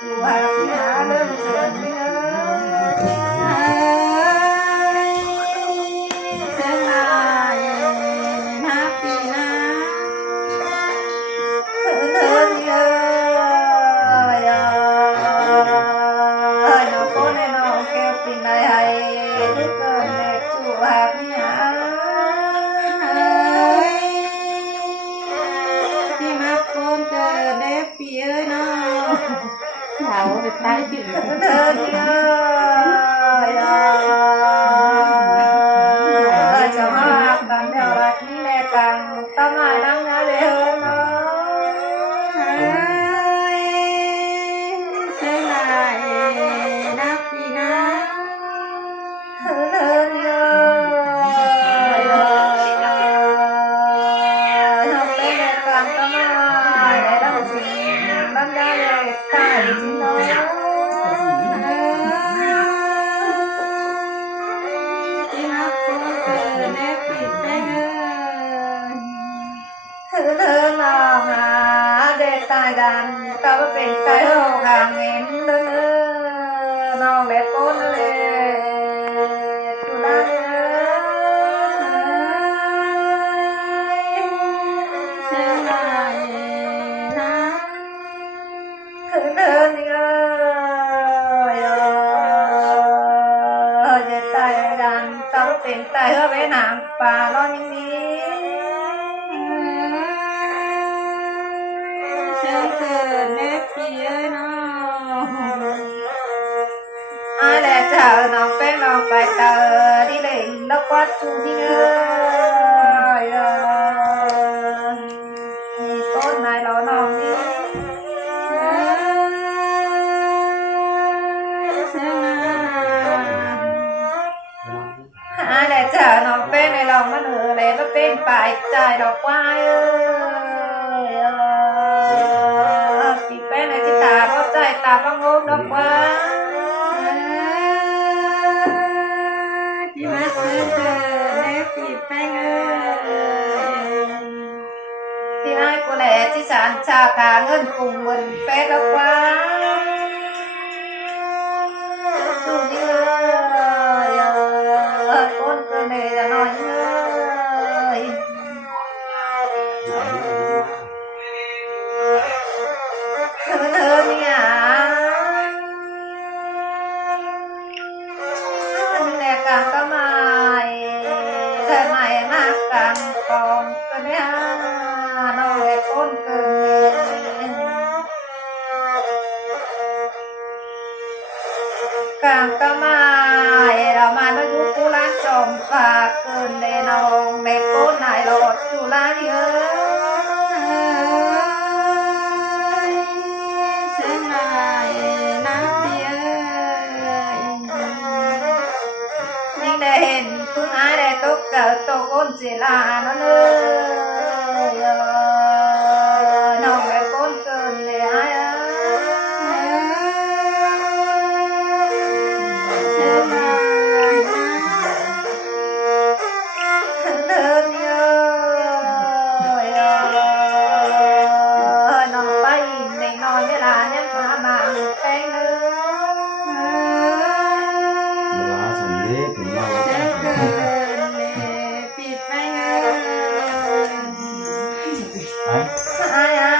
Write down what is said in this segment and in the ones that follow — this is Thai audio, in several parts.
จูหาพี่หาเรื่องเสือเนื้อเส้นลายนับปีนะเถินเยอะน้องโก้ในน้องแก้วปีนได้ให้ที่เกิดเด็กจูหาพี่หาที่มาโกนเกิดเด็กปีเอ้ยน้องเขาไปใต้ถึงเถินเยอะจะมาตันเดียวรักนี่แหละกันต้องมาดังนะเลยเนาะเส้นลายนับปีนะเถินเยอะทำเป็นแรงกันต้องมาได้ดังสิ่งดังได้เลยใต้จริงเนาะที่นับคนเกิดเล็กปิดได้เงินเธอลองหาเด็กตายดันก็เป็นใจโลกอ่างเงินเด้อน้องเล็กคนเลยจุฬาเอ้ยเส้นลายนะเดินเอ้ยเด็กตายดันก็เป็นใจเฮาไปหางป่าร้อนอย่างนี้เชิญเกิดเล็กพี่เอ้ยน้องแหละเจ้าน้องแป้งน้องไปเตอดีเลยแล้วก็จูนี่เอ้ยมีต้นไม้เราน้องนี่เสียงนะแหละเจ้าน้องแป้งในเรามันเลยก็เป็นปลายใจดอกควายเอ้ยปีแป้งในจิตาเพราะใจตาบังงกดอกควายที่มาเกิดเล็กปีแป้งเอ้ยที่ให้กูแหละที่สารชาพาเงินกลุ่มเงินแป้งดอกควายสู้นี่เอ้ยคนเกิดในจะนอนเอ้ยเนี่ยนี่แหละกันก็ไม่แต่ไม่มากกันกองก็เนี่ยน้องเล็กคนเกินกันก็ไม่เรามาด้วยยุคกุลาจอมฝากเกินเลยน้องเล็กคนนายโหลดจุฬาเยอะเส้นลายน้ำเดียวนี่ได้เห็นพึ่งอายได้ตกเจอตกก้นเสียลาน้องเอ้ยน้องได้ก้นเกินเลยอายเส้นลายเดินเยอะน้องไปในนอนเวลาเนี่ยมาบางแป้งเนื้อ เวลาสำเร็จถึงเรา เจ้าเกินเลยปิดไม่เงิน ไป อายอ่ะ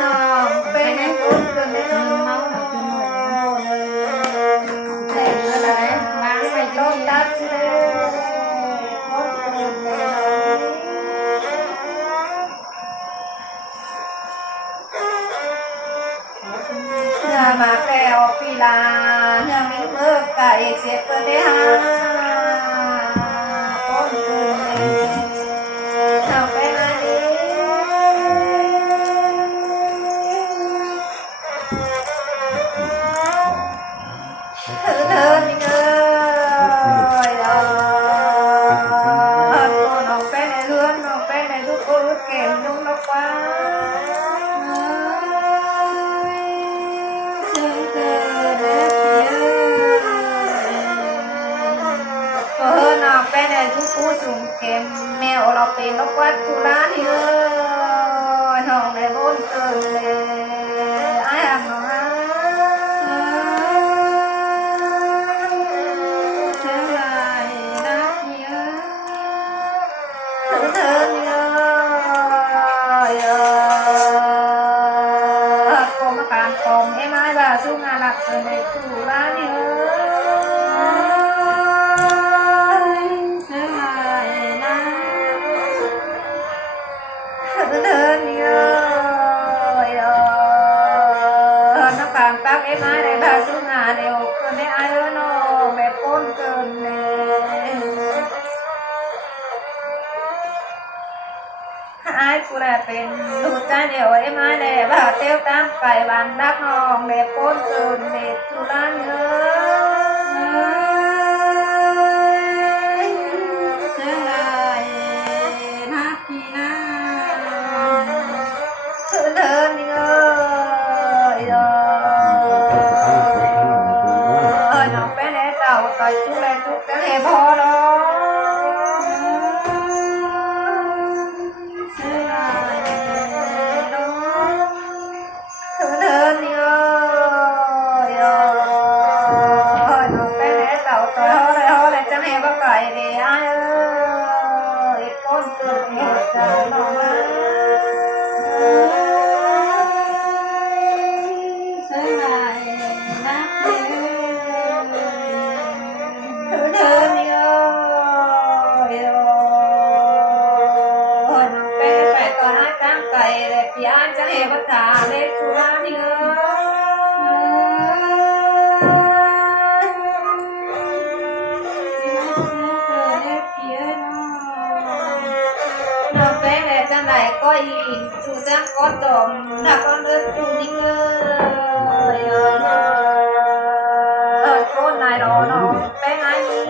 น้องเป็นไงคุณเกินได้น้องแต่อะไรวางไปต้นตัดเลยอย่ามาแก้วปีลาอย่าไม่เมื่อไก่เสียเปิดได้หาต้นเกินเลยทำไปไหนเธอนี่เอ้ยตัวน้องแป้งในเรือนน้องแป้งในทุกคนเก่งนุ่งนกว้าเชิญเกิดเล็กเยอะน้องแป้งในทุกผู้สูงเก่งแมวเราเป็นนกวัดจุฬานี่เอ้ยน้องในบนเกิน thân nó càng tác em ai để bà xuống nhà đều cơn đấy ai ơi nó mẹ con cơn này ai cũng làเป็นดูใจเดียวไอ้ไม้แดดว่าเตี้ยวตามไก่บานดักนองแม่ก้นเกินเด็ดทุลานเอ้ยเจ้าไรนักพี่นาเธอเดินเอ้ยน้องเป็นแม่เต่าต่อยจุ๊เลยจุ๊กันให้พอหรอcó gì chủ giác có trộm là con đơn chủ ninh ơi con này đó nó bé ai đi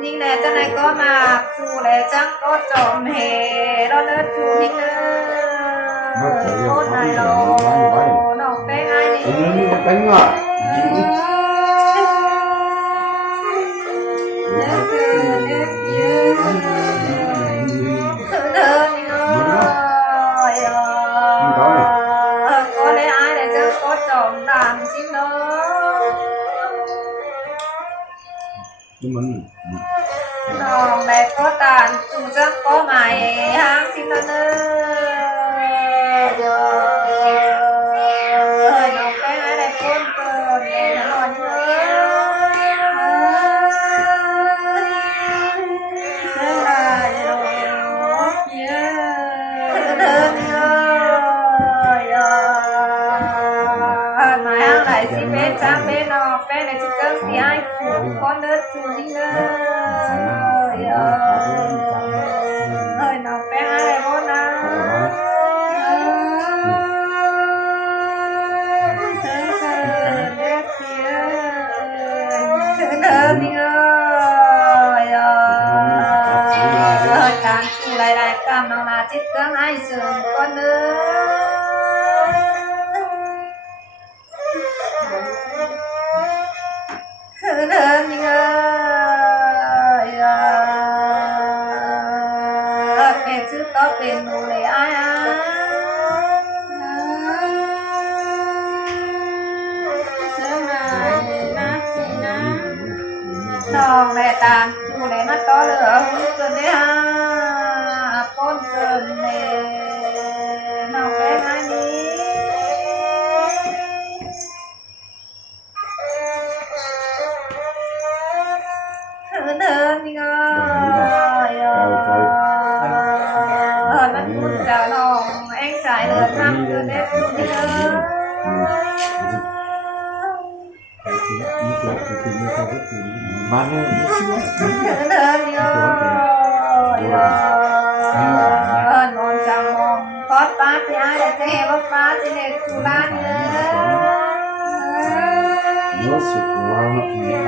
ninh này cho này có mà chủ này chắc có trộm hè đó đơn chủ ninh ơi con này đó nó bé ai đi đánh à có lẽ ai để cho có trộm làm xin đó nó mẹ có tàn chủ chắc có mày hang xin đó nữa nó cái ai để con cờ để nó nhớ sang bên nó bên này chỉ cần thì ai con đứa chủ đi ơi nó bên ai con à càng chủ lại càng nó là chết cơm ai sườn con nữa thân mẹ chứ có tiền đủ để ai nó mẹ tàn đủ để mắt to lửa hút cơn đấy con cơn này nó bé ai đi thân nó cút cả nó anh xài được năm từ đấy đi non chẳng mong có ba thì ai để che bắp ba thì để chủ ba nó sụp qua nó nghe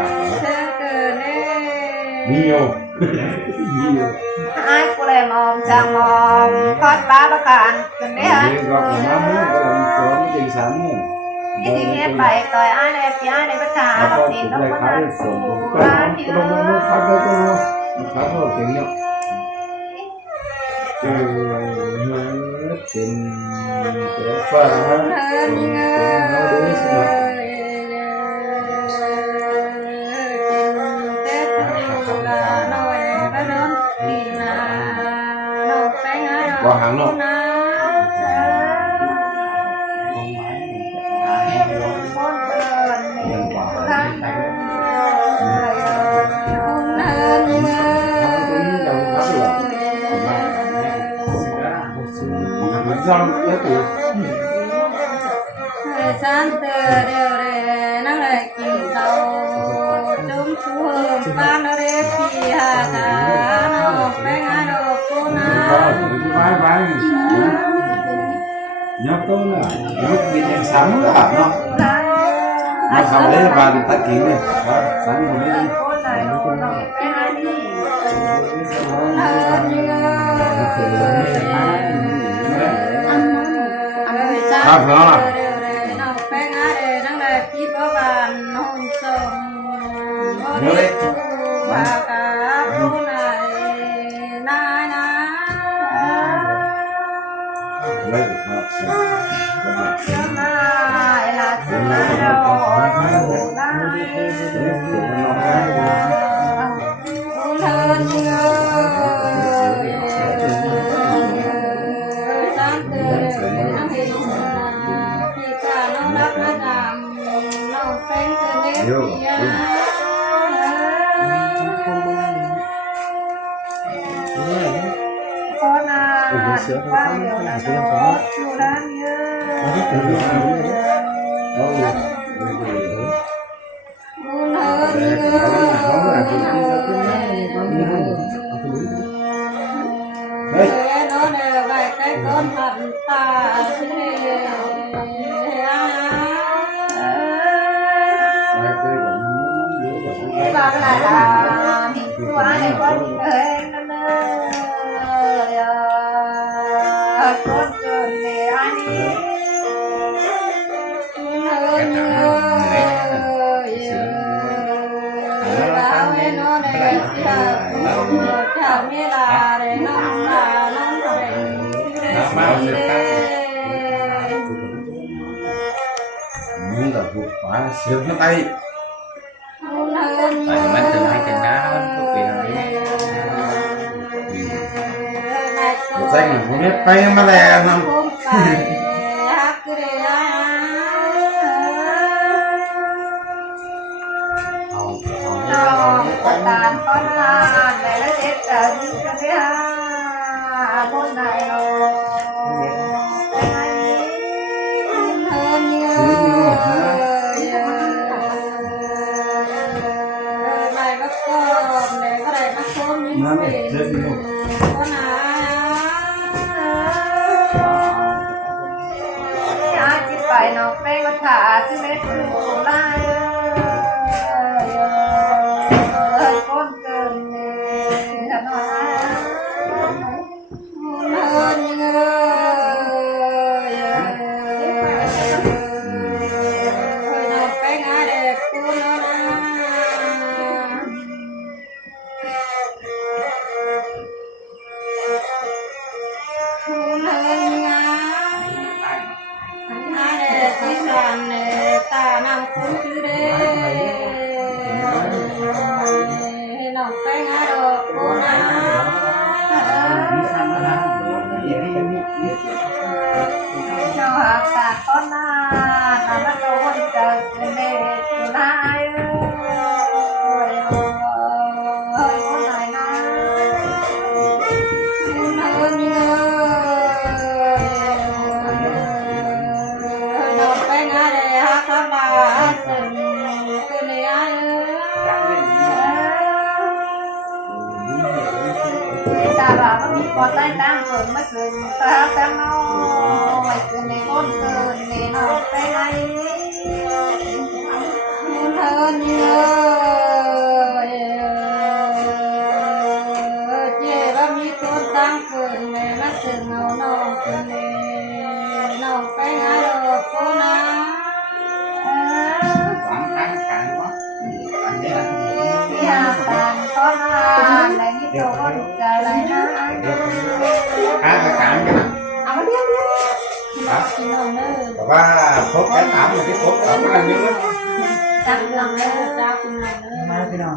nhiều nhiều ai cũng để mong chẳng mong có ba bác cạn cần đấy hả gặp nó muốn làm cho nó tiền sáng thì nghe bài tội ai đẹp thì ai đẹp bất thà đọc thì nó có là phụ ba thì nó phát ra cho nó khá là tiếng nhậu tiền cái phở nó đối với vào hàng nó con xong cái gì sáng từ đều để năng lại kinh tàu chúng chú hương ban ở đây khi hà ta nó bé ngã đồ cô na vai nhớ tôi là lúc bị đèn sáng đó hả nó không lấy vào thì tắt kính này sáng rồi đấy Sao đó nó bé ngã để năng lại khi có bàn hôn sông ở đây và cả cô này na na lấy được không là sự đâu con bao nhiêu là nó chú đan nhớ muốn hơn nó đều vậy cái con phận ta thế bà lại là chú ai này con em con trường này anh lão ấy nó này chào mẹ là để nó là nó muốn là vụ quá sướng nó tay tại mình từng hay cái ná có tiền được danh là không biết tay mà lè không con đàn con để nó chết trở đi cho cái môn này rồi hơn như này bắt con để có này bắt con như vậy con ai chỉ phải nó phải có thả chứ mấy thứ lại con cần thật hơn như nó phải ngã đẹp cô nó hơn ngã đẹpที่สั่นตาน้ำคุ้นชื่อเด้น้องไปงาดอกโคนาเจ้าหักตาต้นนาตาละโดนเกิดเด็กนายคนไหนนะเงินเงินน้องไปงาได้หักบาสึงคือในอาตาบ่ามันมีปอดใต้ตามเกิดมาสึงตาตาเมาไม่เกินในคนเกินในน้องไปไหนเธอเนื้อเจ็บมีคนตั้งเกินแม่มาสึงเอาน้องเกินน้องไปหาดอกโคนา quảng căng căng quá anh đấy nhà tàn con này như chỗ có được trời này nó cái cảm chứ không biết và phốt cái cảm là cái phốt cảm là như chắc lần nữa chắc lần nữa cái nào